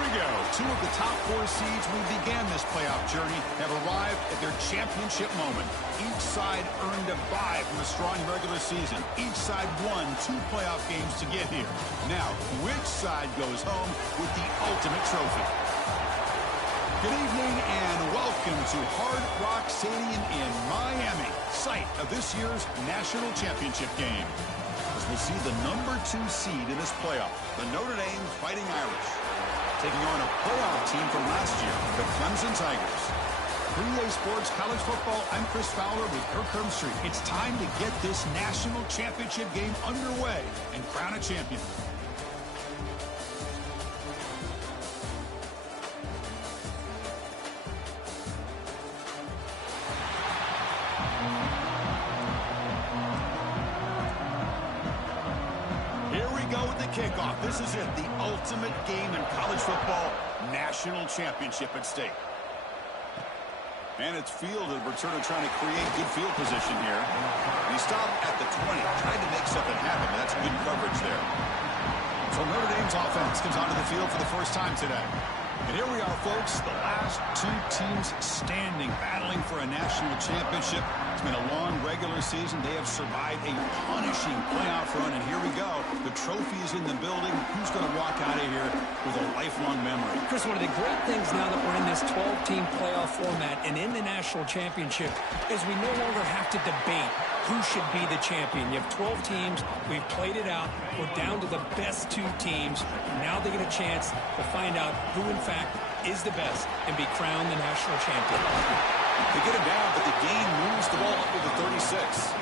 we go. Two of the top four seeds who began this playoff journey have arrived at their championship moment. Each side earned a bye from a strong regular season. Each side won 2 playoff games to get here. Now, which side goes home with the ultimate trophy? Good evening and welcome to Hard Rock Stadium in Miami, site of this year's national championship game. As we'll see the number 2 seed in this playoff, the Notre Dame Fighting Irish, taking on a playoff team from last year, the Clemson Tigers. For EA Sports College Football, I'm Chris Fowler with Kirk Herbstreit. It's time to get this national championship game underway and crown a champion. Kickoff. This is it, the ultimate game in college football, national championship at stake. And it's fielded. Returner trying to create good field position here. He stopped at the 20, trying to make something happen. That's good coverage there. So Notre Dame's offense comes onto the field for the first time today. And here we are, folks, the last 2 teams standing, battling for a national championship. It's been a long regular season. They have survived a punishing playoff run, and here we go. The trophy is in the building. Who's going to walk out of here with a lifelong memory? Chris, one of the great things now that we're in this 12-team playoff format and in the national championship is we no longer have to debate who should be the champion. You have 12 teams. We've played it out. We're down to the best 2 teams. Now they get a chance to find out who, in fact, is the best and be crowned the national champion. They get him down, but the game moves the ball up to the 36.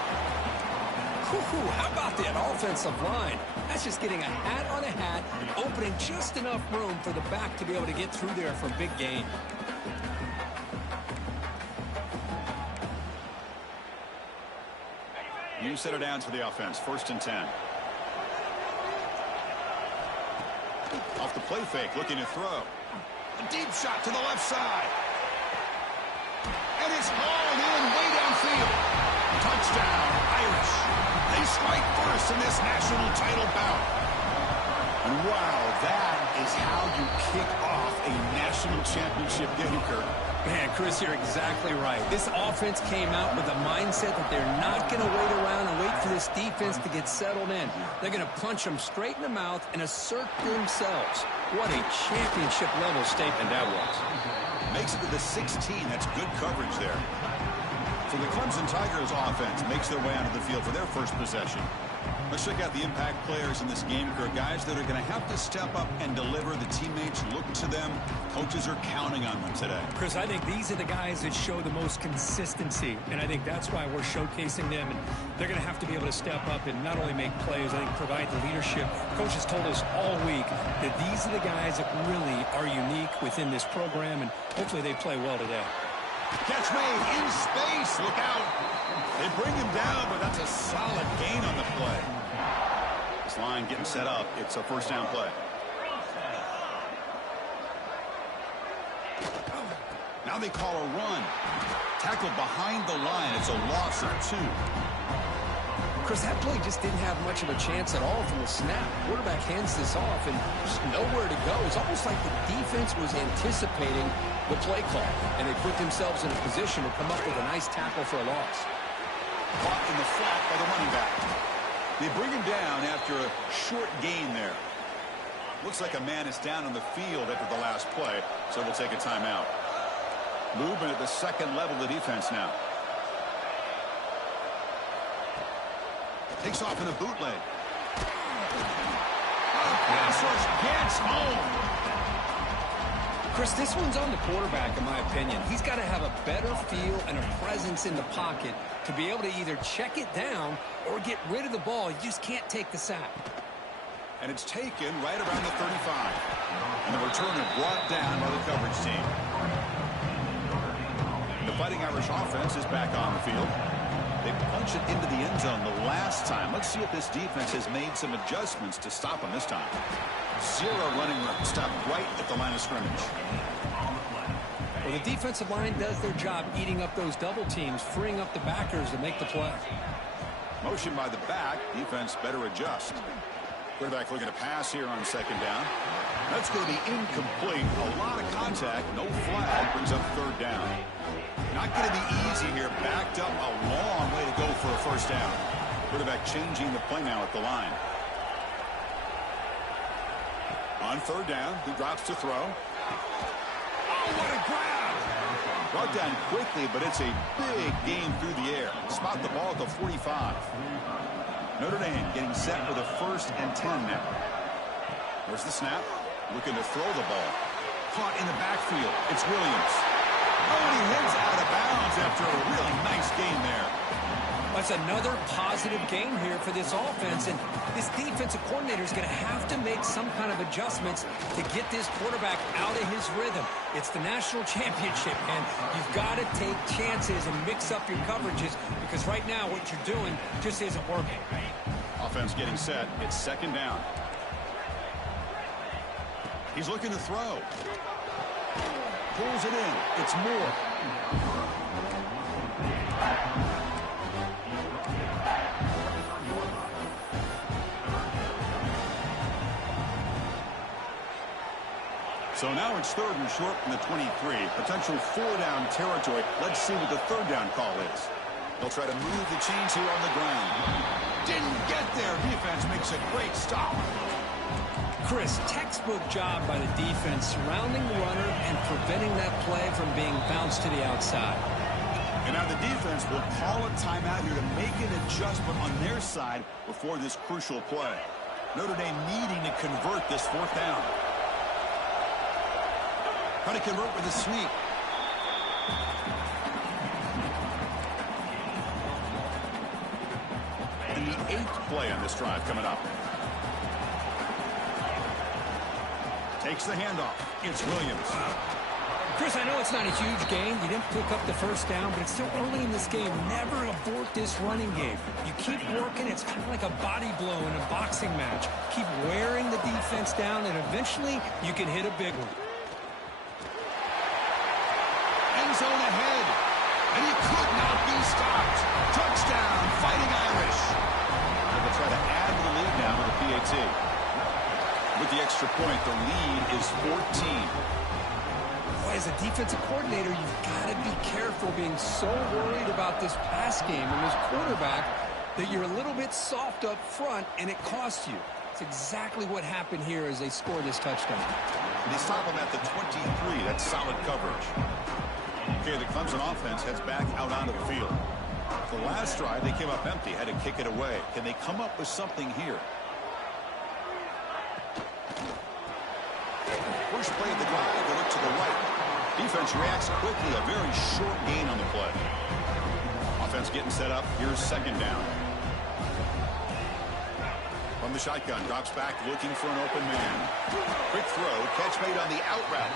How about that offensive line? That's just getting a hat on a hat, opening just enough room for the back to be able to get through there for a big gain. You set it down to the offense. 1st and 10. Off the play fake, looking to throw. A deep shot to the left side. And it's hauled in way downfield. Touchdown, Irish. They strike first in this national title bout. And wow, that is how you kick off a national championship game, Kirk. Man, Chris, you're exactly right. This offense came out with a mindset that they're not going to wait around and wait for this defense to get settled in. They're going to punch them straight in the mouth and assert themselves. What a championship-level statement that was. Makes it to the 16. That's good coverage there. So the Clemson Tigers offense makes their way onto the field for their first possession. Let's check out the impact players in this game, Kirk. Guys that are going to have to step up and deliver. The teammates look to them. Coaches are counting on them today. Chris, I think these are the guys that show the most consistency, and I think that's why we're showcasing them. And they're going to have to be able to step up and not only make plays, I think provide the leadership. Coach has told us all week that these are the guys that really are unique within this program, and hopefully they play well today. Catch made in space. Look out. They bring him down, but that's a solid gain on the play. This line getting set up. It's a 1st down play. Now they call a run. Tackled behind the line. It's a loss of 2. Chris, that play just didn't have much of a chance at all from the snap. Quarterback hands this off and just nowhere to go. It's almost like the defense was anticipating the play call, and they put themselves in a position to come up with a nice tackle for a loss. Caught in the flat by the running back. They bring him down after a short gain there. Looks like a man is down on the field after the last play, so they'll take a timeout. Movement at the 2nd level of the defense now. Takes off in a bootleg. Pass rush gets home. Chris, this one's on the quarterback, in my opinion. He's got to have a better feel and a presence in the pocket to be able to either check it down or get rid of the ball. You just can't take the sack. And it's taken right around the 35. And the returner brought down by the coverage team. The Fighting Irish offense is back on the field. They punched it into the end zone the last time. Let's see if this defense has made some adjustments to stop them this time. 0 running room. Stopped right at the line of scrimmage. Well, the defensive line does their job eating up those double teams, freeing up the backers to make the play. Motion by the back. Defense better adjust. Quarterback looking to pass here on 2nd down. That's going to be incomplete. A lot of contact. No flag. Brings up third down. Not going to be easy here. Backed up a long way to go for a first down. Quarterback changing the play now at the line. On third down, he drops to throw. Oh, what a grab! Brought down quickly, but it's a big gain through the air. Spot the ball at the 45. Notre Dame getting set for the 1st and 10 now. There's the snap. Looking to throw the ball. Caught in the backfield. It's Williams. Oh, and he heads out of bounds after a really nice gain there. That's another positive game here for this offense, and this defensive coordinator is going to have to make some kind of adjustments to get this quarterback out of his rhythm. It's the national championship, and you've got to take chances and mix up your coverages, because right now what you're doing just isn't working. Offense getting set. It's second down. He's looking to throw. Pulls it in. It's Moore. So now it's third and short from the 23. Potential 4-down territory. Let's see what the third down call is. They'll try to move the chains here on the ground. Didn't get there. Defense makes a great stop. Chris, textbook job by the defense surrounding the runner and preventing that play from being bounced to the outside. And now the defense will call a timeout here to make an adjustment on their side before this crucial play. Notre Dame needing to convert this 4th down. Trying to convert with a sneak. And the 8th play on this drive coming up. Takes the handoff. It's Williams. Chris, I know it's not a huge game. You didn't pick up the first down, but it's still early in this game. Never abort this running game. You keep working. It's kind of like a body blow in a boxing match. Keep wearing the defense down, and eventually you can hit a big one. End zone ahead, and he could not be stopped. Touchdown, Fighting Irish. And they'll try to add to the lead now with a PAT. With the extra point, the lead is 14. Boy, as a defensive coordinator, you've got to be careful being so worried about this pass game and this quarterback that you're a little bit soft up front, and it costs you. It's exactly what happened here as they score this touchdown. They stop him at the 23. That's solid coverage. Okay, the Clemson offense heads back out onto the field. The last drive, they came up empty, had to kick it away. Can they come up with something here? First play of the drive, they look to the right. Defense reacts quickly, a very short gain on the play. Offense getting set up. Here's second down. From the shotgun, drops back, looking for an open man. Quick throw, catch made on the out route.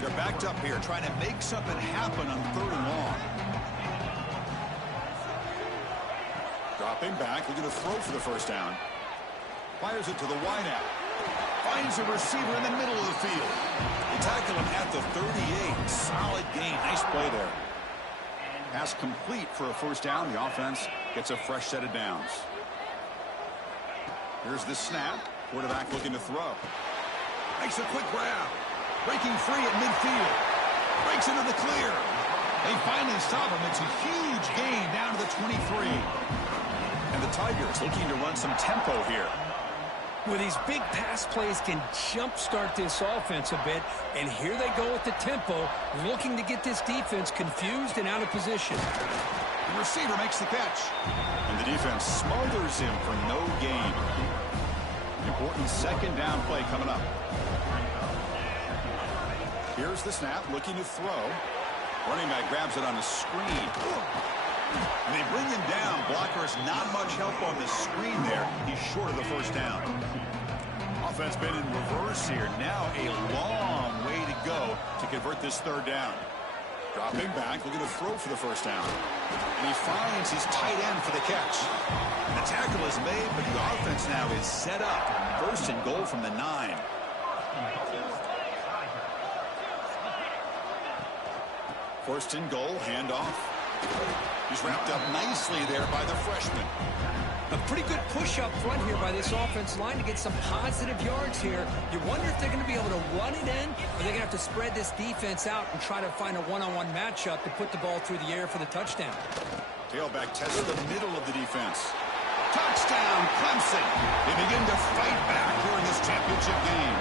They're backed up here, trying to make something happen on 3rd and long. Dropping back, looking to throw for the first down. Fires it to the wideout. Finds a receiver in the middle of the field. They tackle him at the 38. Solid gain. Nice play there. Pass complete for a first down. The offense gets a fresh set of downs. Here's the snap. Quarterback looking to throw. Makes a quick grab. Breaking free at midfield. Breaks into the clear. They finally stop him. It's a huge gain down to the 23. And the Tigers looking to run some tempo here. Well, these big pass plays can jumpstart this offense a bit, and here they go with the tempo, looking to get this defense confused and out of position. The receiver makes the catch, and the defense smothers him for no gain. Important second down play coming up. Here's the snap, looking to throw. Running back grabs it on the screen. And they bring him down. Blockers not much help on the screen there. He's short of the first down. Offense been in reverse here. Now a long way to go to convert this 3rd down. Dropping back, looking to throw for the first down. And he finds his tight end for the catch. And the tackle is made, but the offense now is set up. 1st and goal from the 9. First and goal, handoff. He's wrapped up nicely there by the freshman. A pretty good push up front here by this offense line to get some positive yards here. You wonder if they're going to be able to run it in, or they're going to have to spread this defense out and try to find a one-on-one matchup to put the ball through the air for the touchdown. Tailback tests the middle of the defense. Touchdown, Clemson. They begin to fight back here in this championship game.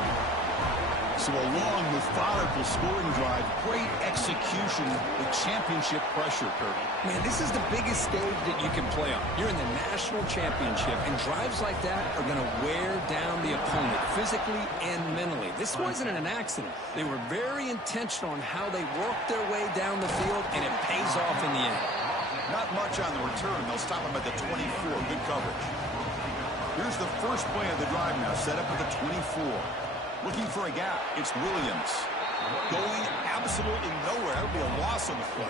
So a long, methodical scoring drive, great execution with championship pressure, Kurt. Man, this is the biggest stage that you can play on. You're in the national championship, and drives like that are going to wear down the opponent physically and mentally. This wasn't an accident. They were very intentional on how they worked their way down the field, and it pays off in the end. Not much on the return. They'll stop him at the 24. Good coverage. Here's the first play of the drive now, set up at the 24. Looking for a gap. It's Williams. Going absolutely nowhere. That would be a loss on the play.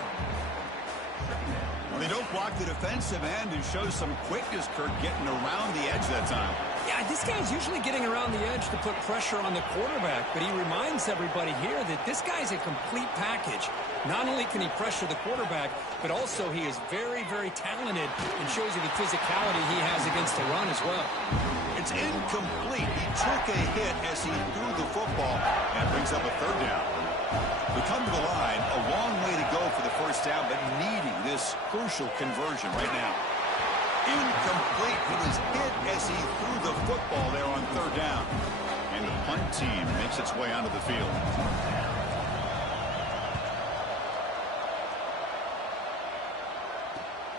Well, they don't block the defensive end and show some quickness, Kurt, getting around the edge that time. Yeah, this guy's usually getting around the edge to put pressure on the quarterback, but he reminds everybody here that this guy's a complete package. Not only can he pressure the quarterback, but also he is very, very talented and shows you the physicality he has against the run as well. It's incomplete. He took a hit as he threw the football and brings up a third down. We come to the line, a long way to go for the first down, but needing this crucial conversion right now. Incomplete. He was hit as he threw the football there on third down. And the punt team makes its way onto the field.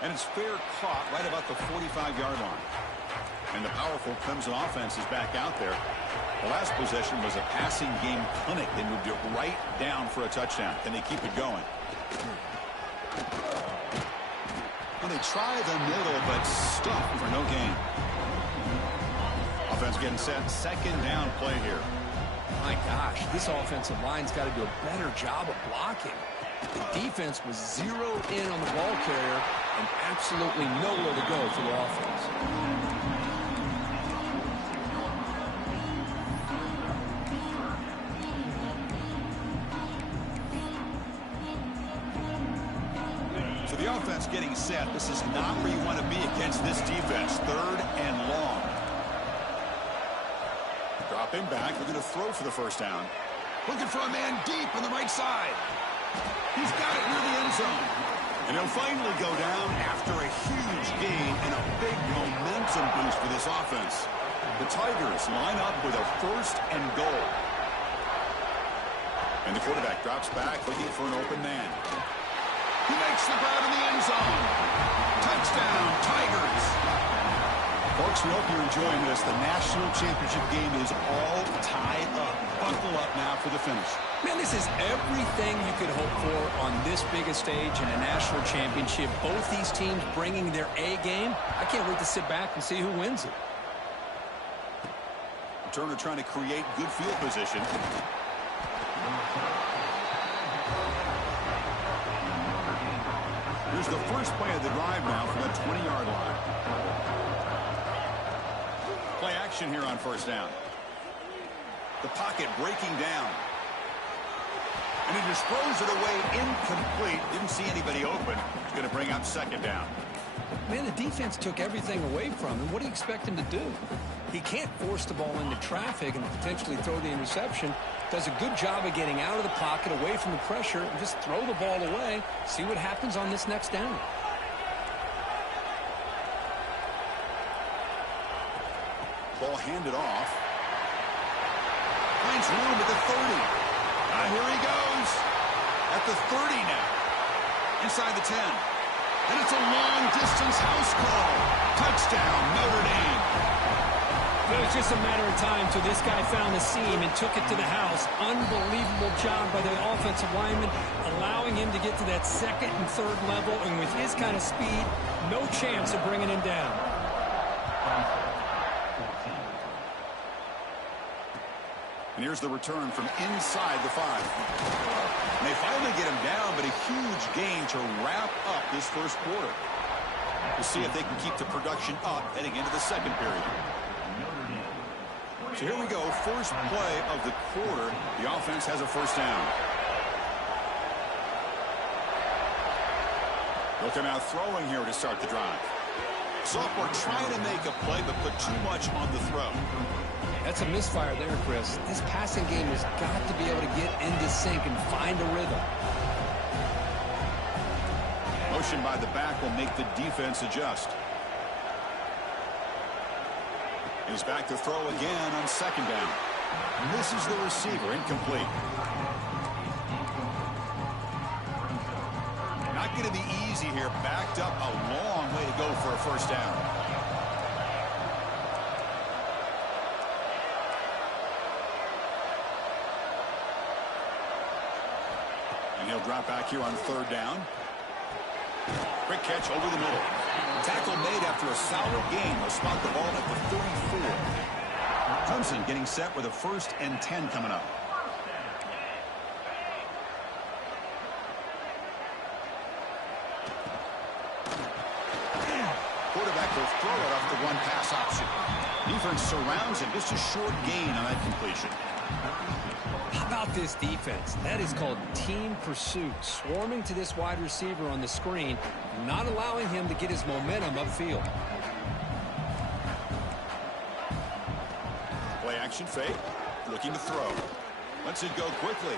And it's fair caught right about the 45-yard line. And the powerful Clemson offense is back out there. The last possession was a passing game clinic. They moved it right down for a touchdown. Can they keep it going? Well, they try the middle, but stuck for no gain. Offense getting set. Second down play here. My gosh, this offensive line's got to do a better job of blocking. The defense was zeroed in on the ball carrier and absolutely nowhere to go for the offense. So the offense getting set. This is not where you want to be against this defense. Third and long. Dropping back. They're going to throw for the first down. Looking for a man deep on the right side. He's got it near the end zone. And he'll finally go down after a huge gain and a big momentum boost for this offense. The Tigers line up with a first and goal. And the quarterback drops back looking for an open man. He makes the grab in the end zone. Touchdown, Tigers. Folks, we hope you're enjoying this. The national championship game is all tied up. Buckle up now for the finish. Man, this is everything you could hope for on this biggest stage in a national championship. Both these teams bringing their A game. I can't wait to sit back and see who wins it. Turner trying to create good field position. Here's the first play of the drive now from the 20-yard line. Play action here on first down. The pocket breaking down. And he just throws it away incomplete. Didn't see anybody open. He's going to bring up second down. Man, the defense took everything away from him. What do you expect him to do? He can't force the ball into traffic and potentially throw the interception. Does a good job of getting out of the pocket, away from the pressure, and just throw the ball away. See what happens on this next down. Ball handed off. Finds room at the 30. Here he goes. At the 30 now. Inside the 10. And it's a long-distance house call. Touchdown, Notre Dame. It was just a matter of time till this guy found the seam and took it to the house. Unbelievable job by the offensive lineman, allowing him to get to that second and third level. And with his kind of speed, no chance of bringing him down. And here's the return from inside the 5. And they finally get him down, but a huge gain to wrap up this first quarter. We'll see if they can keep the production up heading into the second period. So here we go, first play of the quarter. The offense has a first down. Looking out throwing here to start the drive. Sophomore trying to make a play, but put too much on the throw. That's a misfire there, Chris. This passing game has got to be able to get into sync and find a rhythm. Motion by the back will make the defense adjust. He's back to throw again on second down. Misses the receiver, incomplete. Not going to be easy here. Backed up a long way to go for a first down. And he'll drop back here on third down. Quick catch over the middle. Tackle made after a solid gain. They'll spot the ball at the 34. Clemson getting set with a 1st and 10 coming up. Quarterback will throw it off the one pass option. Defense surrounds him. Just a short gain on that completion. How about this defense? That is called team pursuit. Swarming to this wide receiver on the screen, not allowing him to get his momentum upfield. Play action fake. Looking to throw. Lets it go quickly.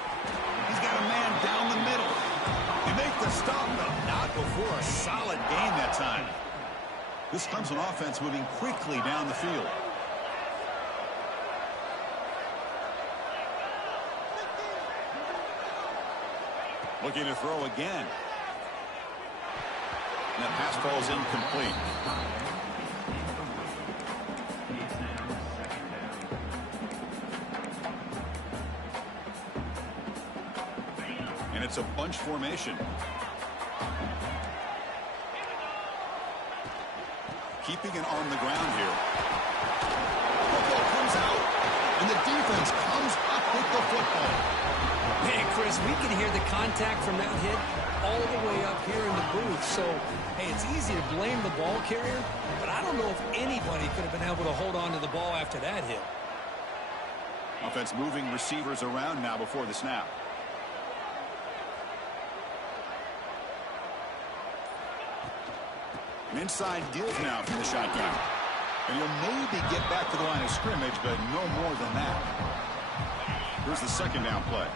He's got a man down the middle. They make the stop, but not before a solid gain that time. This Clemson offense moving quickly down the field. Looking to throw again. And that pass falls incomplete. And it's a bunch formation. Keeping it on the ground here. Football comes out. And the defense comes up with the football. Man, Chris, we can hear the contact from that hit all the way up here in the booth. So, hey, it's easy to blame the ball carrier, but I don't know if anybody could have been able to hold on to the ball after that hit. Offense moving receivers around now before the snap. An inside give now from the shotgun. And he'll maybe get back to the line of scrimmage, but no more than that. Here's the second down play.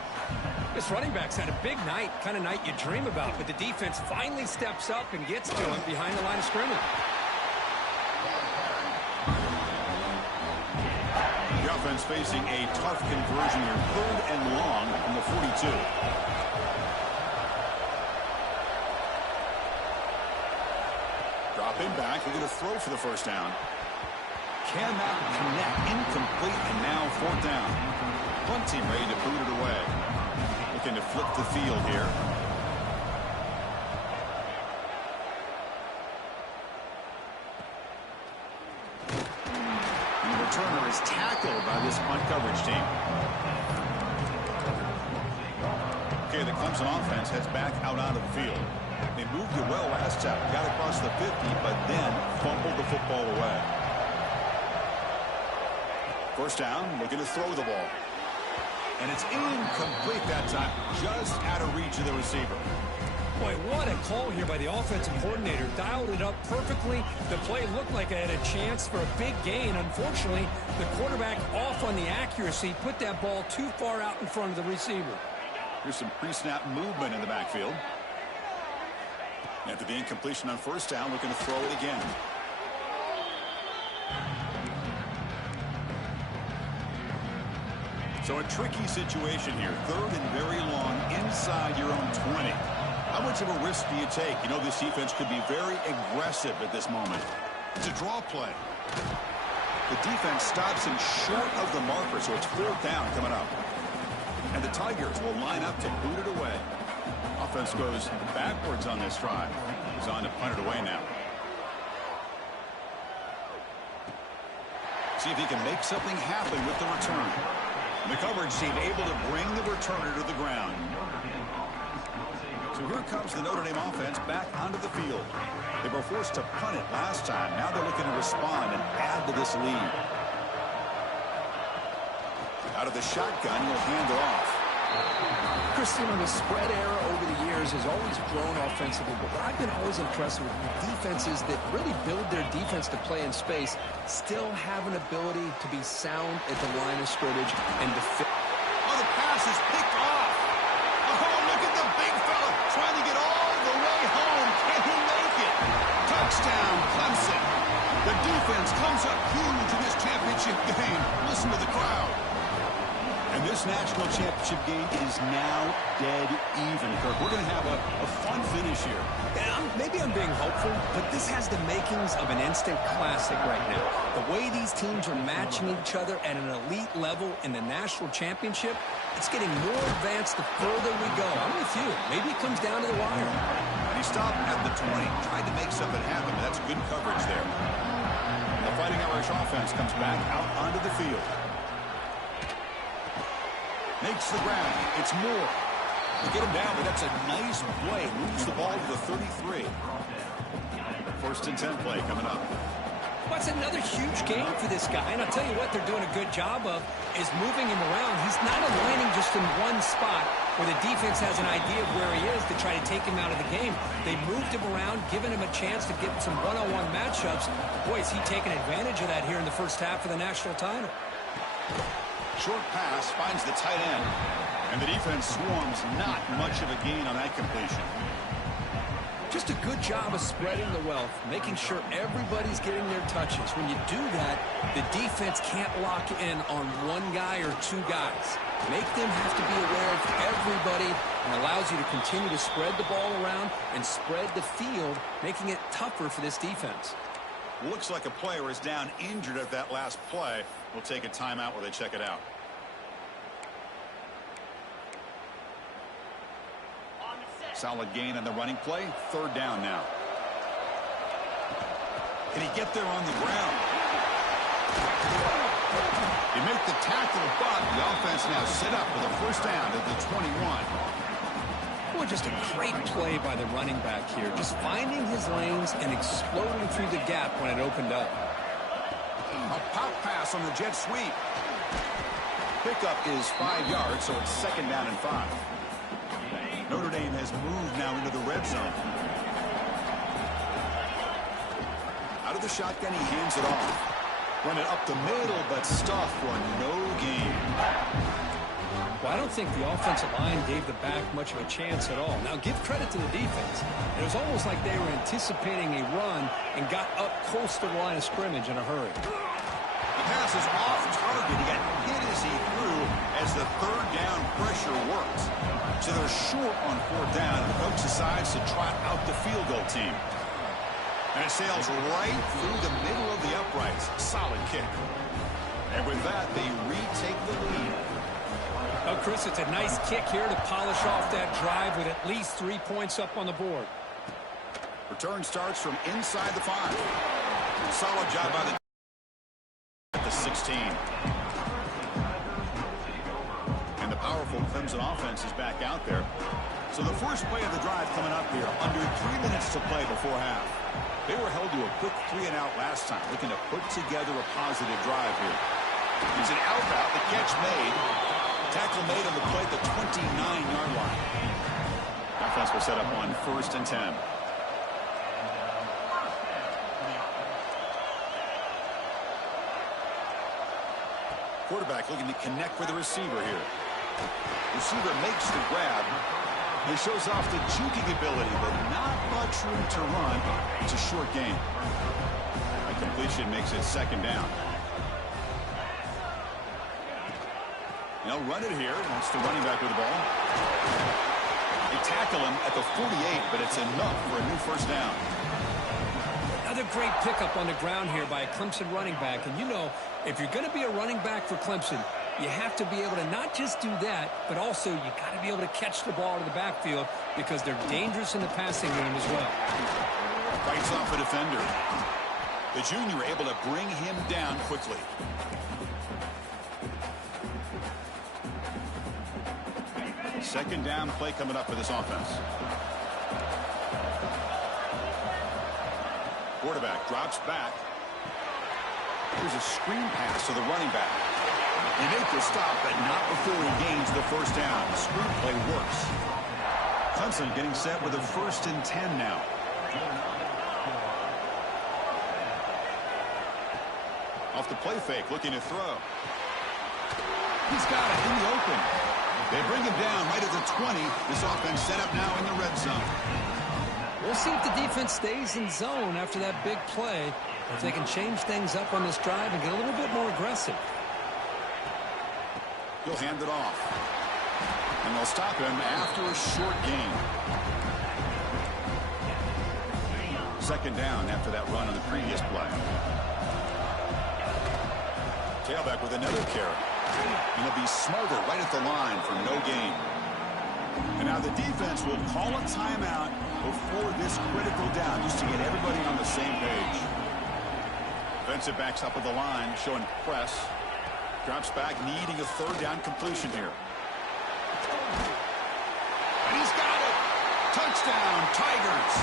This running back's had a big night, kind of night you dream about, but the defense finally steps up and gets to him behind the line of scrimmage. The offense facing a tough conversion here, 3rd and long from the 42. Dropping back, looking to throw for the first down. Cannot connect, incomplete, and now 4th down. Punt team ready to boot it away. Looking to flip the field here. And the returner is tackled by this punt coverage team. Okay, the Clemson offense heads back out onto the field. They moved it well last time, got across the 50, but then fumbled the football away. First down, looking to throw the ball. And it's incomplete that time, just out of reach of the receiver. Boy, what a call here by the offensive coordinator. Dialed it up perfectly. The play looked like it had a chance for a big gain. Unfortunately, the quarterback off on the accuracy, put that ball too far out in front of the receiver. Here's some pre-snap movement in the backfield. After the incompletion on first down, looking to throw it again. So a tricky situation here. 3rd and very long inside your own 20. How much of a risk do you take? You know, this defense could be very aggressive at this moment. It's a draw play. The defense stops him short of the marker, so it's 4th down coming up. And the Tigers will line up to boot it away. Offense goes backwards on this drive. He's on to punt it away now. See if he can make something happen with the return. The coverage team able to bring the returner to the ground. So here comes the Notre Dame offense back onto the field. They were forced to punt it last time. Now they're looking to respond and add to this lead. Out of the shotgun, he'll hand it off. Chris, the spread era over the years has always grown offensively, but what I've been always impressed with defenses that really build their defense to play in space still have an ability to be sound at the line of scrimmage and defend. Oh, the pass is picked off. Oh, look at the big fella trying to get all the way home. Can he make it? Touchdown, Clemson. The defense comes up huge in this championship game. Listen to the crowd. And this national championship game is now dead even, Kirk. We're going to have a fun finish here. Yeah, maybe I'm being hopeful, but this has the makings of an instant classic right now. The way these teams are matching each other at an elite level in the national championship, it's getting more advanced the further we go. I'm with you. Maybe it comes down to the wire. And he stopped at the 20, tried to make something happen. That's good coverage there. The Fighting Irish offense comes back out onto the field. Makes the grab. It's Moore. They get him down, but that's a nice play. Moves the ball to the 33. First and 10 play coming up. Well, it's another huge game for this guy, and I'll tell you what they're doing a good job of is moving him around. He's not aligning just in one spot where the defense has an idea of where he is to try to take him out of the game. They moved him around, giving him a chance to get some one-on-one matchups. Boy, is he taking advantage of that here in the first half of the national title. Short pass finds the tight end, and the defense swarms. Not much of a gain on that completion. Just a good job of spreading the wealth, making sure everybody's getting their touches. When you do that, the defense can't lock in on one guy or two guys. Make them have to be aware of everybody and allows you to continue to spread the ball around and spread the field, making it tougher for this defense. Looks like a player is down injured at that last play. We'll take a timeout while they check it out. Solid gain on the running play. Third down now. Can he get there on the ground? He made the tackle, but the offense now set up with a first down at the 21. Boy, just a great play by the running back here. Just finding his lanes and exploding through the gap when it opened up. A pop pass on the jet sweep. Pickup is 5 yards, so it's second down and 5. Notre Dame has moved now into the red zone. Out of the shotgun, he hands it off. Run it up the middle, but stuffed for no gain. Well, I don't think the offensive line gave the back much of a chance at all. Now, give credit to the defense. It was almost like they were anticipating a run and got up close to the line of scrimmage in a hurry. The pass is off target. He got hit as he threw as the third down pressure works. So they're short on fourth down, and the coach decides to trot out the field goal team. And it sails right through the middle of the uprights. Solid kick. And with that, they retake the lead. Oh, Chris, it's a nice kick here to polish off that drive with at least 3 points up on the board. Return starts from inside the 5. Solid job by the 16. And the powerful Clemson offense is back out there. So the first play of the drive coming up here. Under 3 minutes to play before half. They were held to a quick 3-and-out last time, looking to put together a positive drive here. It's an out route, the catch made. Tackle made on the play at the 29-yard line. Offense will set up on first and 10. Quarterback looking to connect with the receiver here. Receiver makes the grab. He shows off the juking ability, but not much room to run. It's a short gain. A completion makes it second down. They'll run it here. That's the running back with the ball. They tackle him at the 48, but it's enough for a new first down. Another great pickup on the ground here by a Clemson running back. And you know, if you're going to be a running back for Clemson, you have to be able to not just do that, but also you got to be able to catch the ball to the backfield because they're dangerous in the passing game as well. Fights off a defender. The junior able to bring him down quickly. Second down play coming up for this offense. Quarterback drops back. Here's a screen pass to the running back. They make the stop, but not before he gains the first down. The screenplay works. Clemson getting set with a 1st and 10 now. Off the play fake, looking to throw. He's got it in the open. They bring him down right at the 20. This offense set up now in the red zone. We'll see if the defense stays in zone after that big play. If they can change things up on this drive and get a little bit more aggressive. He'll hand it off. And they'll stop him after a short gain. 2nd down after that run on the previous play. Tailback with another carry. And he'll be smothered right at the line for no gain. And now the defense will call a timeout before this critical down, just to get everybody on the same page. Defensive backs up at the line, showing press. Drops back, needing a 3rd down completion here. And he's got it! Touchdown, Tigers!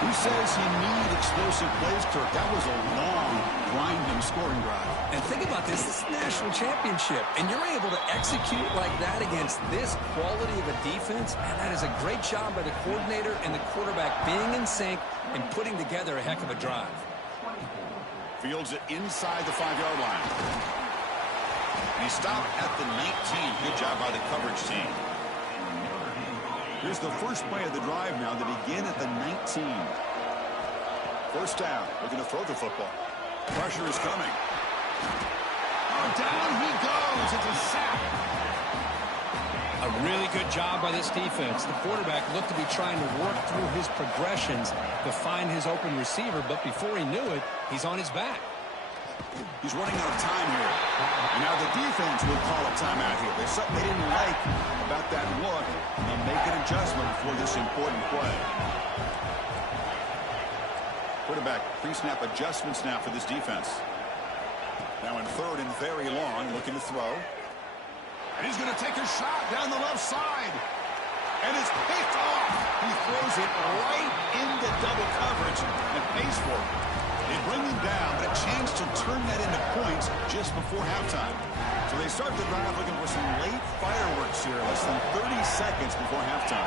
Who says you need explosive plays, Kirk? That was a long, grinding scoring drive. And think about this. This is a national championship, and you're able to execute like that against this quality of a defense, and that is a great job by the coordinator and the quarterback being in sync and putting together a heck of a drive. Fields it inside the 5-yard line. And he stopped at the 19. Good job by the coverage team. Here's the first play of the drive now. They begin at the 19. 1st down. Looking to throw the football. Pressure is coming. Oh, down he goes. It's a sack. A really good job by this defense. The quarterback looked to be trying to work through his progressions to find his open receiver, but before he knew it, he's on his back. He's running out of time here. And now the defense will call a timeout here. There's something they didn't like about that look, and they'll make an adjustment for this important play. Quarterback pre-snap adjustments now for this defense. Now in 3rd and very long, looking to throw. And he's going to take a shot down the left side. And it's picked off. He throws it right into double coverage and pays for it. They bring him down, but a chance to turn that into points just before halftime. So they start the drive looking for some late fireworks here, less than 30 seconds before halftime.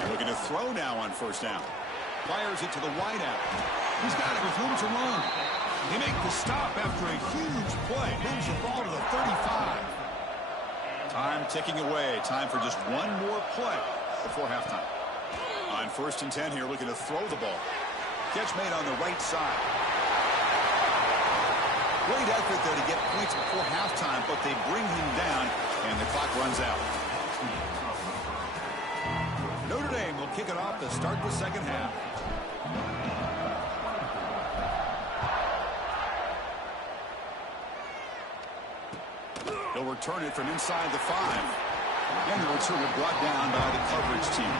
And looking to throw now on 1st down. Fires it to the wideout. He's got it with room to run. They make the stop after a huge play. Moves the ball to the 35. Time ticking away. Time for just one more play before halftime. On 1st and 10 here, looking to throw the ball. Catch made on the right side. Great effort there to get points before halftime, but they bring him down, and the clock runs out. Notre Dame will kick it off to start the 2nd half. He'll return it from inside the 5. And the return brought down by the coverage team.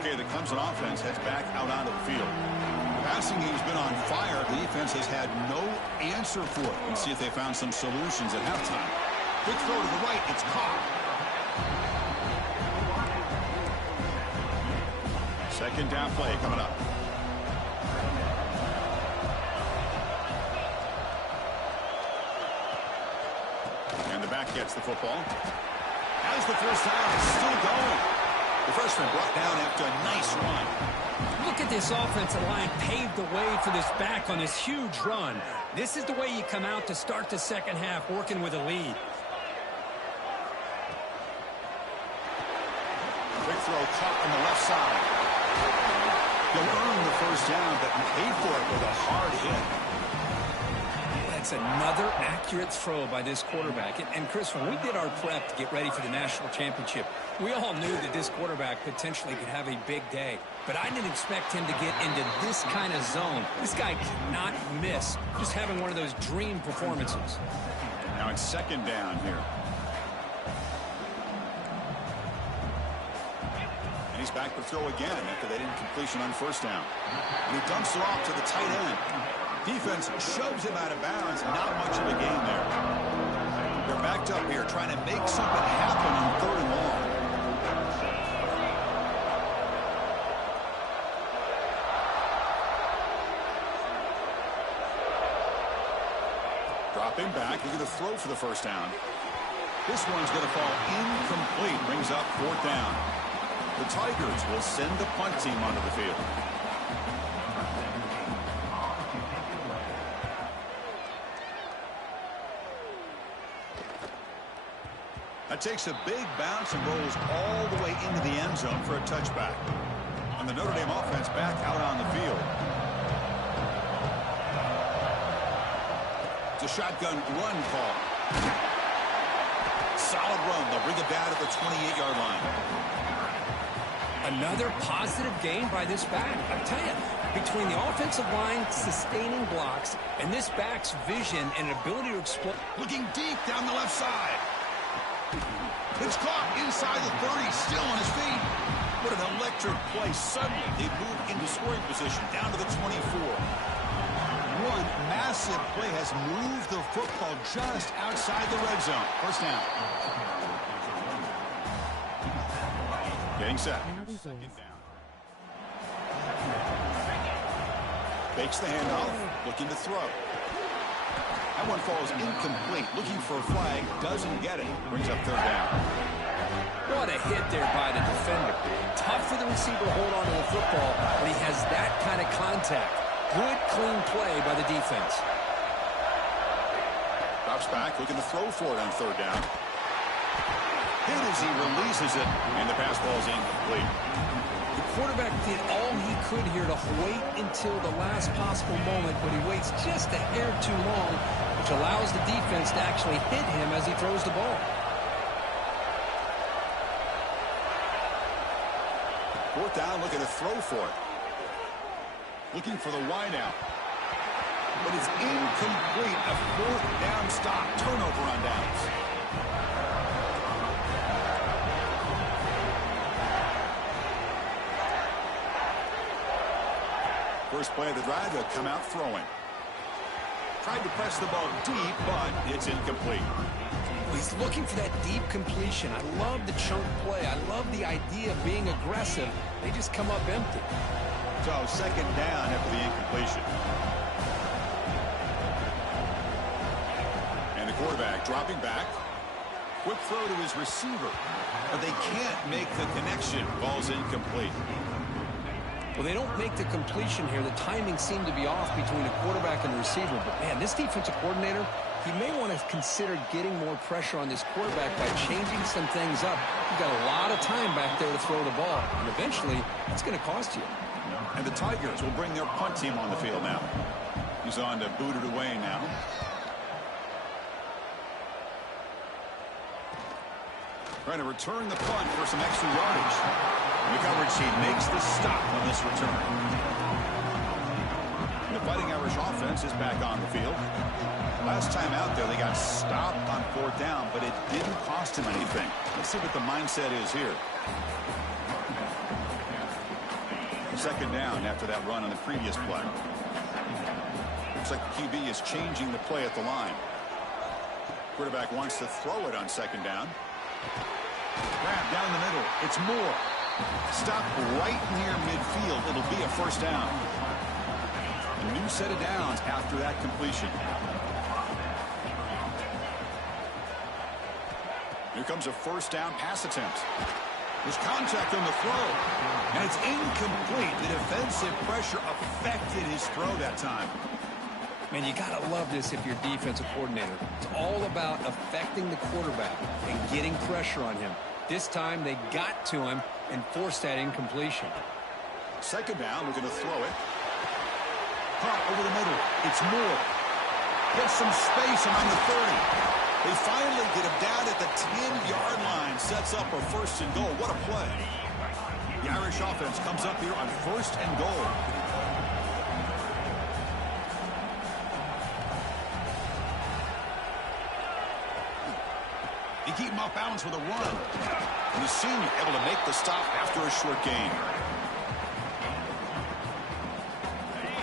Okay, the Clemson offense heads back out onto the field. Passing game's been on fire. The defense has had no answer for it. Let's see if they found some solutions at halftime. Quick throw to the right. It's caught. 2nd down play coming up. And the back gets the football. Has the first down. It's still going. The freshman brought down after a nice run. Look at this offensive line paved the way for this back on this huge run. This is the way you come out to start the 2nd half, working with a lead. Quick throw caught on the left side. He'll earn the first down, but paid for it with a hard hit. That's another accurate throw by this quarterback. And Chris, when we did our prep to get ready for the national championship, we all knew that this quarterback potentially could have a big day. But I didn't expect him to get into this kind of zone. This guy cannot miss. Just having one of those dream performances. Now it's 2nd down here. And he's back to throw again after they didn't completion on 1st down. And he dumps it off to the tight end. Defense shoves him out of bounds. Not much of a gain there. They're backed up here trying to make something happen on 3rd and long. Dropping back, looking to throw for the first down. This one's going to fall incomplete. Brings up 4th down. The Tigers will send the punt team onto the field. That takes a big bounce and rolls all the way into the end zone for a touchback. And the Notre Dame offense back out on the field. It's a shotgun run call. Solid run. They'll bring it down at the 28-yard line. Another positive gain by this back. I tell you, between the offensive line sustaining blocks and this back's vision and ability to explode. Looking deep down the left side. It's caught inside the 30, still on his feet. What an electric play. Suddenly, they move into scoring position, down to the 24. One massive play has moved the football just outside the red zone. First down. Getting set. Second down. Fakes the handoff, looking to throw. That one falls incomplete. Looking for a flag, doesn't get it. Brings up 3rd down. What a hit there by the defender. Tough for the receiver to hold on to the football, but he has that kind of contact. Good, clean play by the defense. Drops back, looking to throw for it on 3rd down. Hit as he releases it, and the pass ball is incomplete. The quarterback did all he could here to wait until the last possible moment, but he waits just a hair too long, which allows the defense to actually hit him as he throws the ball. 4th down, looking to throw for it. Looking for the wideout. But it's incomplete. A 4th down stop. Turnover on downs. First play of the drive, they'll come out throwing. Tried to press the ball deep, but it's incomplete. He's looking for that deep completion. I love the chunk play. I love the idea of being aggressive. They just come up empty. So 2nd down after the incompletion. And the quarterback dropping back. Quick throw to his receiver. But they can't make the connection. Ball's incomplete. Well, they don't make the completion here. The timing seemed to be off between the quarterback and the receiver. But, man, this defensive coordinator, he may want to consider getting more pressure on this quarterback by changing some things up. You've got a lot of time back there to throw the ball. And eventually, it's going to cost you. And the Tigers will bring their punt team on the field now. He's on to boot it away now. Trying to return the punt for some extra yardage. The coverage team makes the stop on this return. And the Fighting Irish offense is back on the field. Last time out there, they got stopped on 4th down, but it didn't cost him anything. Let's see what the mindset is here. 2nd down after that run on the previous play. Looks like the QB is changing the play at the line. Quarterback wants to throw it on 2nd down. Grab down the middle. It's Moore. Stop right near midfield. It'll be a first down. A new set of downs after that completion. Here comes a first down pass attempt. There's contact on the throw. And it's incomplete. The defensive pressure affected his throw that time. Man, you got to love this if you're a defensive coordinator. It's all about affecting the quarterback and getting pressure on him. This time they got to him and forced that incompletion. 2nd down, we're going to throw it. Caught over the middle. It's Moore. Gets some space around the 30. They finally get him down at the 10-yard line. Sets up a 1st and goal. What a play. The Irish offense comes up here on 1st and goal. They keep him off balance with a run. And the senior able to make the stop after a short gain.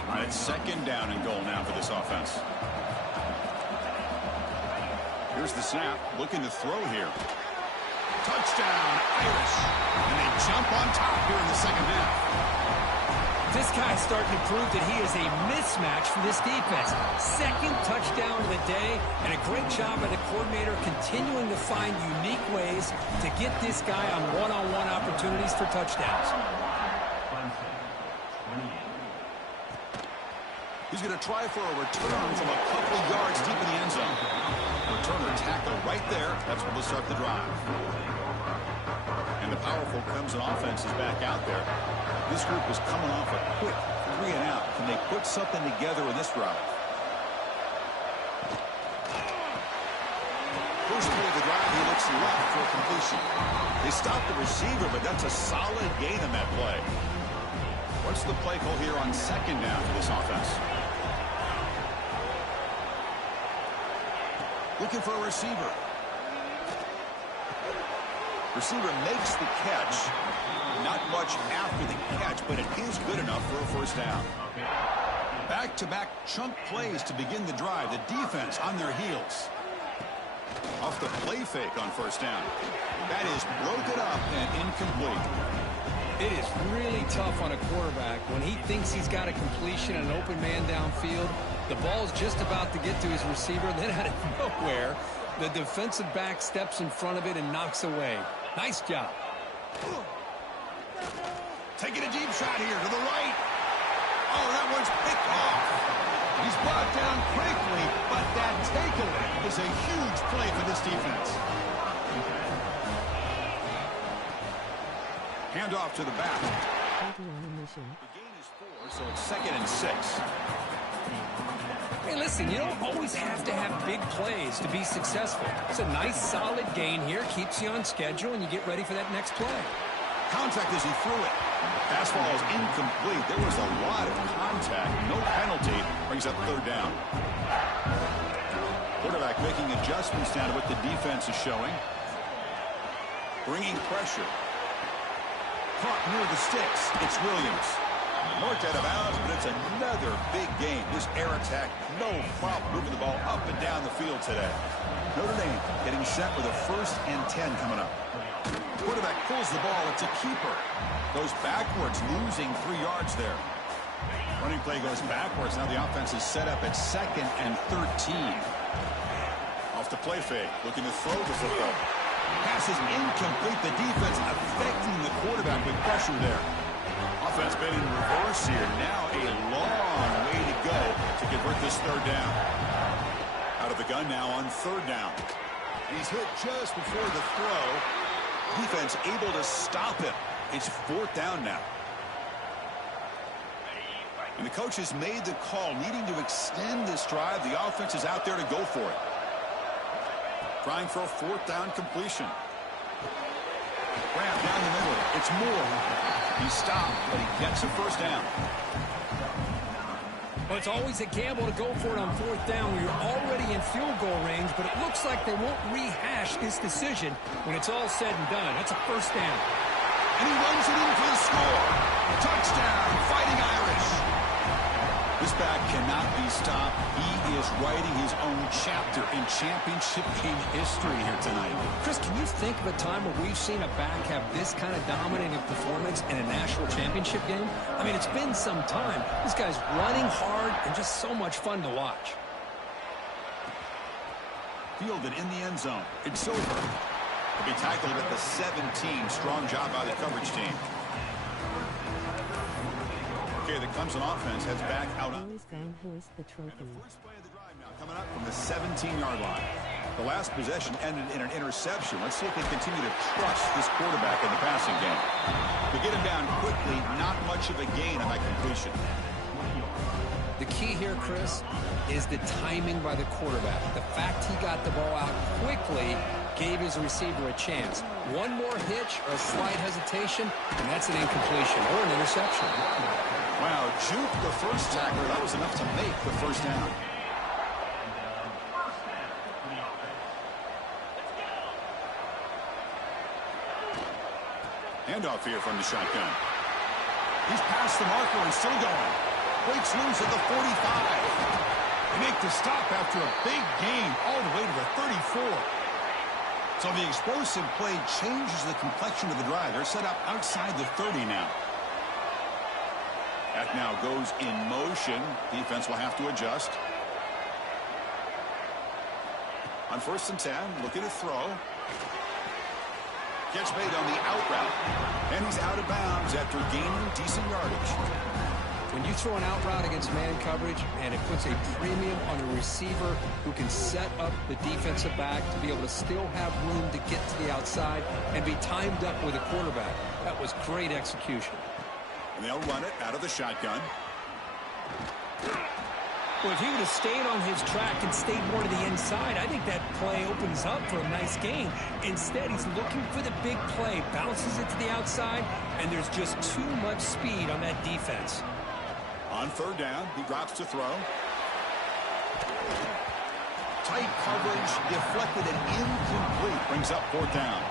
All right, 2nd down and goal now for this offense. Here's the snap, looking to throw here. Touchdown, Irish. And they jump on top here in the 2nd half. This guy's starting to prove that he is a mismatch for this defense. Second touchdown of the day, and a great job by the coordinator continuing to find unique ways to get this guy on one-on-one opportunities for touchdowns. He's going to try for a return from a couple of yards deep in the end zone. Returner tackle right there. That's where they'll start the drive. And the powerful Clemson offense is back out there. This group is coming off a quick 3 and out. Can they put something together in this drive? First play of the drive, he looks left for a completion. They stopped the receiver, but that's a solid gain on that play. What's the play call here on second down for this offense? Looking for a receiver. Receiver makes the catch. Not much after the catch, but it is good enough for a first down. Back-to-back chunk plays to begin the drive. The defense on their heels. Off the play fake on first down. That is broken up and incomplete. It is really tough on a quarterback when he thinks he's got a completion and an open man downfield. The ball's just about to get to his receiver, and then out of nowhere, the defensive back steps in front of it and knocks away. Nice job. Taking a deep shot here to the right. Oh, that one's picked off. He's brought down quickly, but that takeaway is a huge play for this defense. Handoff to the back. The gain is 4, so it's 2nd and 6. Hey, listen, you don't always have to have big plays to be successful. It's a nice, solid gain here. Keeps you on schedule, and you get ready for that next play. Contact as he threw it. Pass ball is incomplete. There was a lot of contact. No penalty. Brings up 3rd down. Quarterback making adjustments down to what the defense is showing. Bringing pressure. Caught near the sticks. It's Williams. Marked out of bounds, but it's another big game. This air attack, no problem moving the ball up and down the field today. Notre Dame getting set with a 1st and 10 coming up. Quarterback pulls the ball. It's a keeper. Goes backwards, losing 3 yards there. Running play goes backwards. Now the offense is set up at 2nd and 13. Off the play fake. Looking to throw the football. Pass is incomplete. The defense affecting the quarterback with pressure there. Offense been in reverse here. Now a long way to go to convert this 3rd down. Out of the gun now on 3rd down. He's hit just before the throw. Defense able to stop him. It's 4th down now. And the coach has made the call, needing to extend this drive. The offense is out there to go for it. Trying for a 4th down completion. Grab down the middle. It's Moore. He stopped, but he gets a 1st down. Well, it's always a gamble to go for it on 4th down when you're already in field goal range, but it looks like they won't rehash this decision when it's all said and done. That's a 1st down. And he runs it in for the score. Touchdown, Fighting Irish. This back cannot be stopped. He is writing his own chapter in championship game history here tonight. Chris, can you think of a time where we've seen a back have this kind of dominating performance in a national championship game? I mean, it's been some time. This guy's running hard and just so much fun to watch. Fielded in the end zone. It's over. He'll be tackled at the 17. Strong job by the coverage team. Okay, the Clemson offense heads back out on. The trophy. And the first play of the drive now coming up from the 17-yard line. The last possession ended in an interception. Let's see if they continue to trust this quarterback in the passing game. To get him down quickly, not much of a gain on that completion. The key here, Chris, is the timing by the quarterback. The fact he got the ball out quickly gave his receiver a chance. One more hitch or a slight hesitation, and that's an incompletion or an interception. Wow, juke the first tackler. That was enough to make the 1st down. Handoff here from the shotgun. He's past the marker and still going. Breaks loose at the 45. They make the stop after a big gain all the way to the 34. So the explosive play changes the complexion of the drive. They're set up outside the 30 now. That now goes in motion. Defense will have to adjust. On 1st and 10, looking to throw. Catch made on the out route. And he's out of bounds after gaining decent yardage. When you throw an out route against man coverage, and it puts a premium on a receiver who can set up the defensive back to be able to still have room to get to the outside and be timed up with a quarterback. That was great execution. And they'll run it out of the shotgun. Well, if he would have stayed on his track and stayed more to the inside, I think that play opens up for a nice gain. Instead, he's looking for the big play, bounces it to the outside, and there's just too much speed on that defense. On 3rd down, he drops to throw. Tight coverage, deflected and incomplete. Brings up 4th down.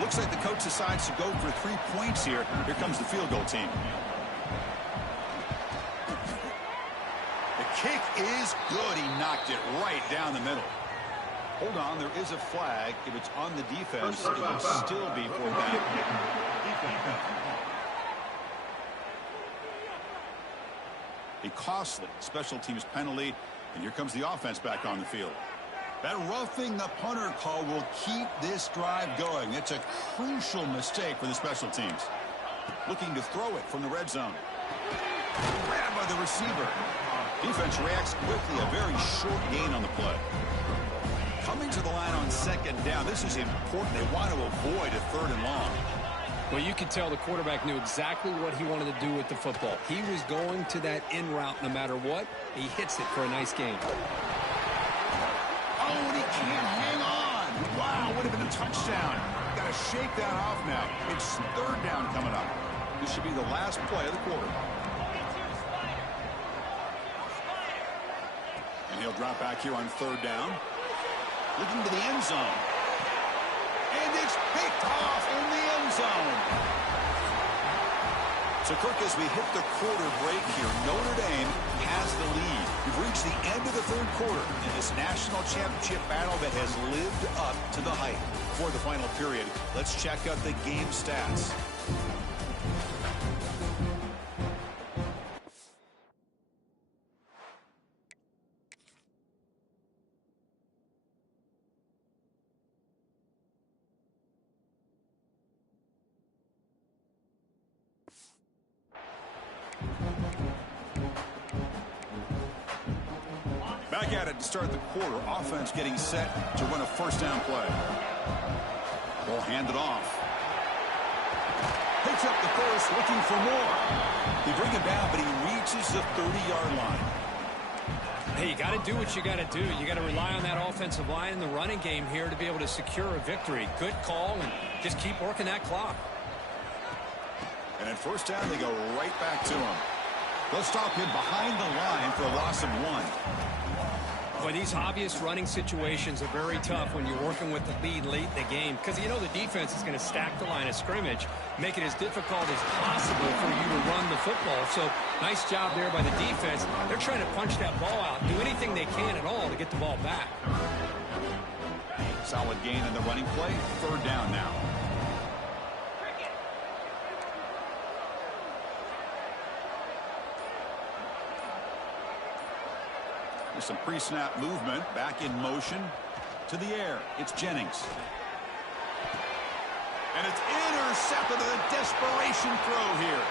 Looks like the coach decides to go for 3 points here. Here comes the field goal team. Kick is good. He knocked it right down the middle. Hold on, there is a flag. If it's on the defense, it will still be 4th down. A costly special teams penalty, and here comes the offense back on the field. That roughing the punter call will keep this drive going. It's a crucial mistake for the special teams. Looking to throw it from the red zone. Grabbed by the receiver. Defense reacts quickly, a very short gain on the play. Coming to the line on 2nd down, this is important. They want to avoid a 3rd and long. Well, you could tell the quarterback knew exactly what he wanted to do with the football. He was going to that in route no matter what. He hits it for a nice gain. Oh, and he can't hang on. Wow, would have been a touchdown. Got to shake that off now. It's 3rd down coming up. This should be the last play of the quarter. And he'll drop back here on 3rd down. Looking to the end zone. And it's picked off in the end zone. So, Kirk, as we hit the quarter break here, Notre Dame has the lead. We've reached the end of the 3rd quarter in this national championship battle that has lived up to the hype. For the final period, let's check out the game stats. Back at it to start the quarter. Offense getting set to run a 1st down play. Ball handed off. Picks up the 1st, looking for more. They bring him down, but he reaches the 30-yard line. Hey, you got to do what you got to do. You got to rely on that offensive line in the running game here to be able to secure a victory. Good call, and just keep working that clock. And at 1st down, they go right back to him. They'll stop him behind the line for a loss of 1. Boy, these obvious running situations are very tough when you're working with the lead late in the game because you know the defense is going to stack the line of scrimmage, make it as difficult as possible for you to run the football. So nice job there by the defense. They're trying to punch that ball out, do anything they can at all to get the ball back. Solid gain in the running play. 3rd down now. Some pre-snap movement, back in motion to the air. It's Jennings. And it's intercepted with a desperation throw here.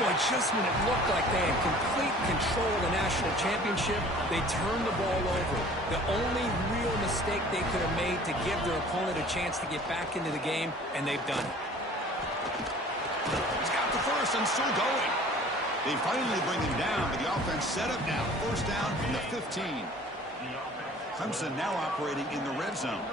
Boy, just when it looked like they had complete control of the national championship, they turned the ball over. The only real mistake they could have made to give their opponent a chance to get back into the game, and they've done it. He's got the 1st and still going. They finally bring him down, but the offense set up now. 1st down from the 15. Clemson now operating in the red zone.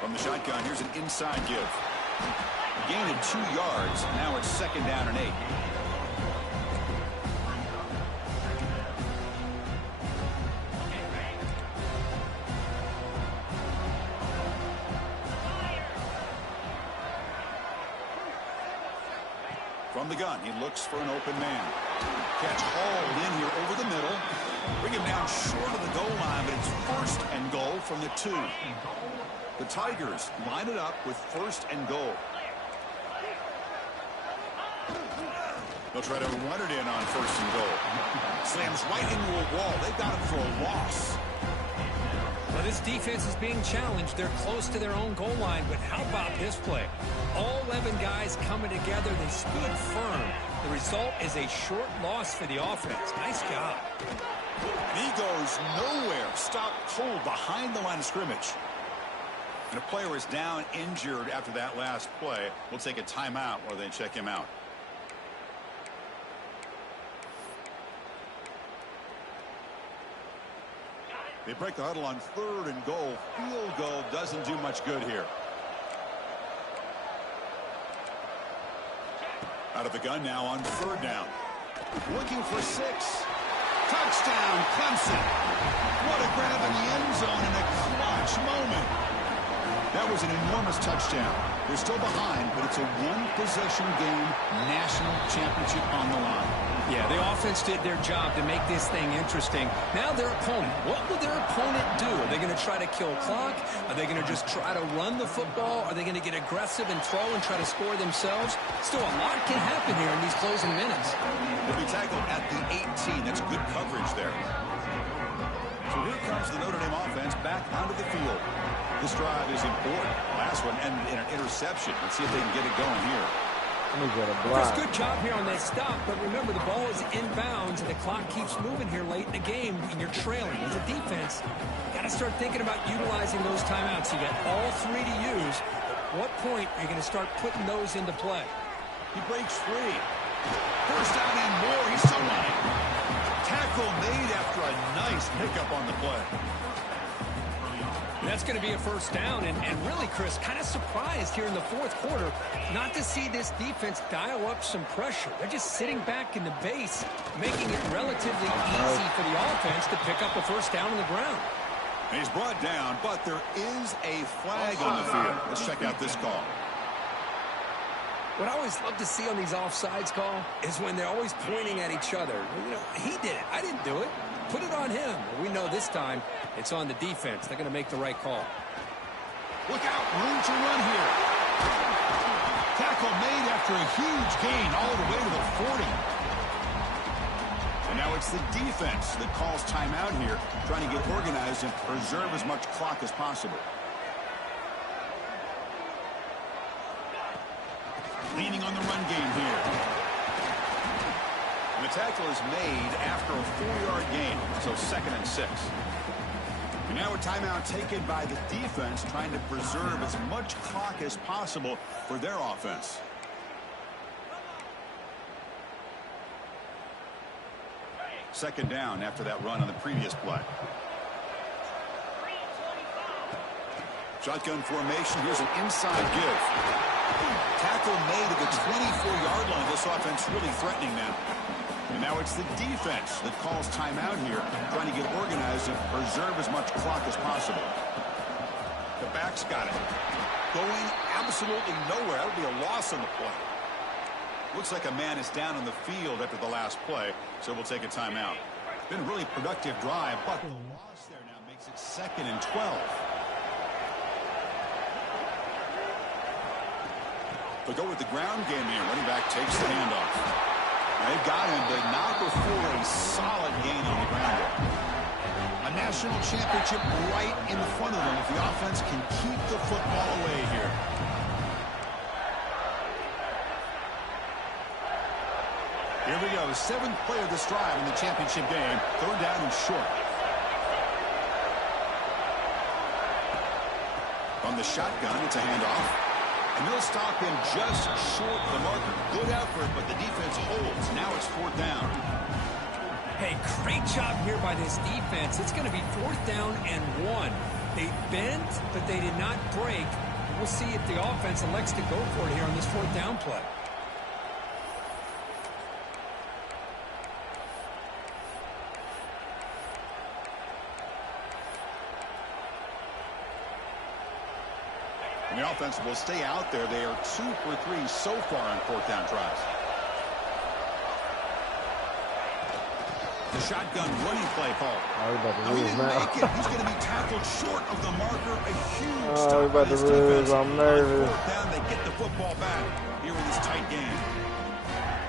From the shotgun, here's an inside give. A gain of 2 yards. Now it's 2nd down and 8. From the gun, he looks for an open man. Catch hauled in here over the middle. Bring him down short of the goal line, but it's 1st and goal from the 2. The Tigers line it up with 1st and goal. They'll try to run it in on 1st and goal. Slams right into a wall. They got him for a loss. Well, this defense is being challenged. They're close to their own goal line, but how about this play? All 11 guys coming together. They stood firm. The result is a short loss for the offense. Nice job. And he goes nowhere. Stop cold behind the line of scrimmage. And a player is down injured after that last play. We'll take a timeout while they check him out. They break the huddle on 3rd and goal. Field goal doesn't do much good here. Out of the gun now on 3rd down. Looking for 6. Touchdown, Clemson. What a grab in the end zone in a clutch moment. That was an enormous touchdown. They're still behind, but it's a one-possession game, national championship on the line. Yeah, the offense did their job to make this thing interesting. Now their opponent. What will their opponent do? Are they going to try to kill clock? Are they going to just try to run the football? Are they going to get aggressive and throw and try to score themselves? Still, a lot can happen here in these closing minutes. They'll be tackled at the 18. That's good coverage there. So here comes the Notre Dame offense back onto the field. This drive is important. Last one ended in an interception. Let's see if they can get it going here. Chris, good job here on that stop, but remember the ball is inbounds and the clock keeps moving here late in the game and you're trailing. As a defense, you got to start thinking about utilizing those timeouts. You got all 3 to use. At what point are you going to start putting those into play? He breaks free. First down and more. He's still running. Tackle made after a nice pickup on the play. That's going to be a first down, and really, Chris, kind of surprised here in the 4th quarter not to see this defense dial up some pressure. They're just sitting back in the base, making it relatively easy for the offense to pick up a first down on the ground. And he's brought down, but there is a flag on the field. Let's check out this call. What I always love to see on these offsides call is when they're always pointing at each other. You know, he did it. I didn't do it. Put it on him. We know this time it's on the defense. They're going to make the right call. Look out. Room to run here. Tackle made after a huge gain all the way to the 40. And now it's the defense that calls timeout here, trying to get organized and preserve as much clock as possible. Leaning on the run game here. And the tackle is made after a 4-yard gain, so 2nd and 6. And now a timeout taken by the defense, trying to preserve as much clock as possible for their offense. Second down after that run on the previous play. Shotgun formation. Here's an inside give. Tackle made at the 24-yard line. This offense really threatening now. And now it's the defense that calls timeout here, trying to get organized and preserve as much clock as possible. The back's got it. Going absolutely nowhere. That'll be a loss on the play. Looks like a man is down on the field after the last play, so we'll take a timeout. Been a really productive drive, but the loss there now makes it 2nd and 12. They'll go with the ground game here. Running back takes the handoff. They've got him, but not before a solid gain on the ground. A national championship right in front of them if the offense can keep the football away here. Here we go. 7th play of this drive in the championship game. 3rd down and short. From the shotgun, it's a handoff. And they'll stop him just short of the marker. Good effort, but the defense holds. Now it's 4th down. Hey, great job here by this defense. It's going to be 4th down and 1. They bent, but they did not break. We'll see if the offense elects to go for it here on this 4th down play. The offense will stay out there. They are 2 for 3 so far on 4th down tries. The shotgun running play call. Oh, he didn't make it. He's going to be tackled short of the marker. A huge stop about by this to lose. defense. I'm nervous. On 4th down, they get the football back here in this tight game.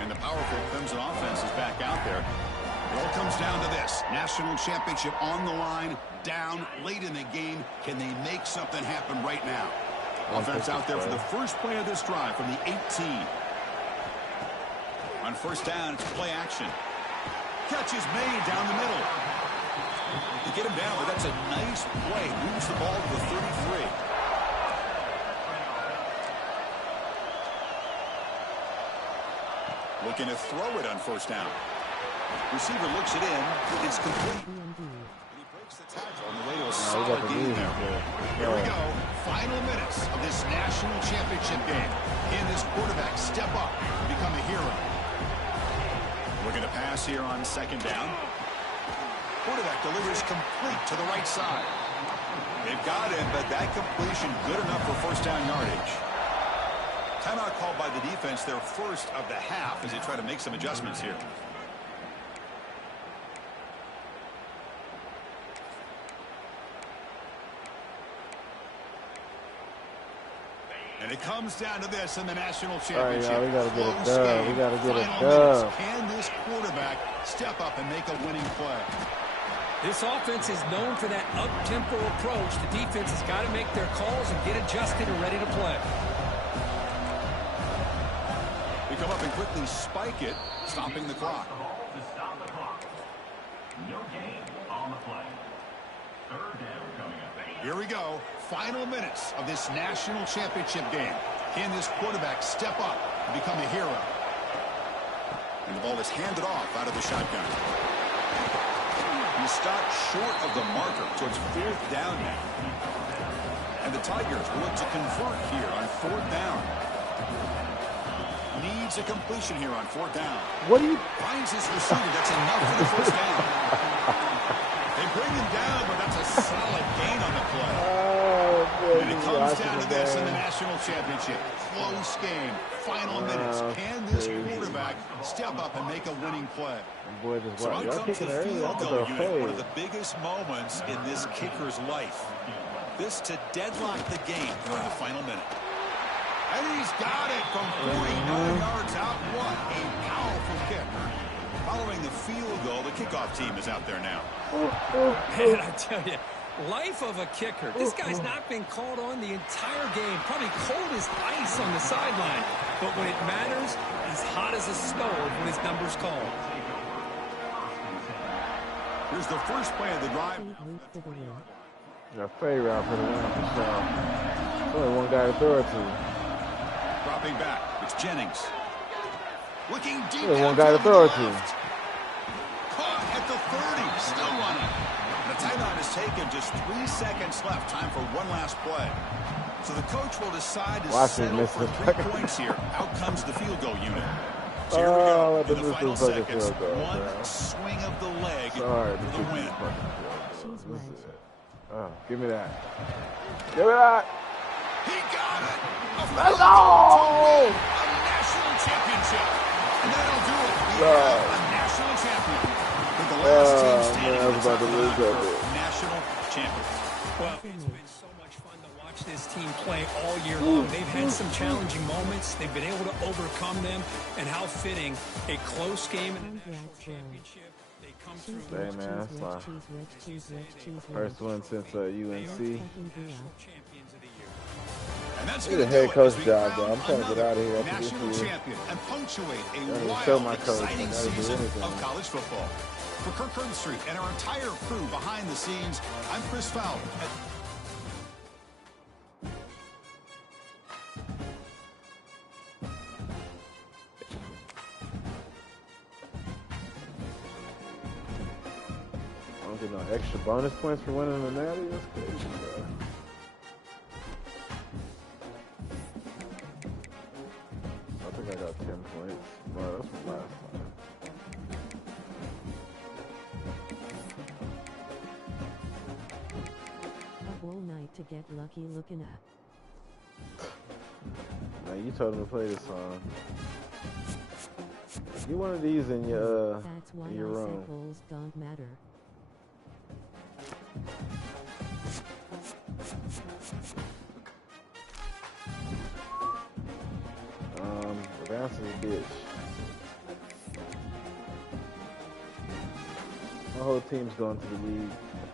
And the powerful Clemson offense is back out there. It all comes down to this. National championship on the line, down late in the game. Can they make something happen right now? Offense out there for the first play of this drive from the 18. On first down, it's play action. Catch is made down the middle. To get him down, but that's a nice play. Moves the ball to the 33. Looking to throw it on first down. Receiver looks it in. It's complete. And he breaks the tackle on the way to a solid game there. Here we go. Final minutes of this national championship game. Can this quarterback step up and become a hero? Looking to pass here on second down. Quarterback delivers complete to the right side. They've got him, but that completion good enough for first down yardage. Timeout called by the defense, their first of the half, as they try to make some adjustments here. And it comes down to this in the national championship. All right, y'all, we got to get it done. We got to get it done. Can this quarterback step up and make a winning play? This offense is known for that up-tempo approach. The defense has got to make their calls and get adjusted and ready to play. They come up and quickly spike it, stopping the clock. No gain on the play. Third down coming up. Here we go. Final minutes of this national championship game. Can this quarterback step up and become a hero? And the ball is handed off out of the shotgun. He stopped short of the marker, so it's fourth down now. And the Tigers will look to convert here on fourth down. Needs a completion here on fourth down. What do you... Finds his receiver. That's enough for the first down. They bring him down, but that's a solid gain on the play. And it comes down to this in the national championship. Close game. Final minutes. Can this quarterback step up and make a winning play? So out comes the field goal unit, one of the biggest moments in this kicker's life. This to deadlock the game during the final minute. And he's got it from 49 yards out. What a powerful kick. Following the field goal, the kickoff team is out there now. Man, I tell you, life of a kicker. This guy's not been called on the entire game. Probably cold as ice on the sideline. But when it matters, he's hot as a stove when his number's called. Here's the first play of the drive. A fade route for the win for sure. Only one guy to throw it to. Dropping back, it's Jennings. Looking deep. Only one guy to throw it to. Caught at the 30, still running. The timeout is taken, just 3 seconds left. Time for one last play. So the coach will decide to settle for 3 points here. Out comes the field goal unit. So here we go in the final seconds. One swing of the leg for the win. Give me that. Give me that. He got it. Let's go! A national championship. And that'll do it. We have a national champion. With the last team standing on top of the line for national champions. Well, it's been so much fun to watch this team play all year long. They've had some challenging moments. They've been able to overcome them. And how fitting a close game in the national championship. They come through. Hey, man, that's my first one since UNC. And that's the head coach job, though. I'm trying to get out of here. National champion and punctuate a show wild, my coach. exciting season of college football. For Kirk Street and our entire crew behind the scenes, I'm Chris Fowler. I don't get no extra bonus points for winning the Natty. That's crazy, bro. I think I got 10 points. Bro, that's from last time. A whole night to get lucky looking at. Man, you told him to play this song. Get one of these in your That's why in your I room. said goals don't matter. The bounce is a bitch. My whole team's going to the league.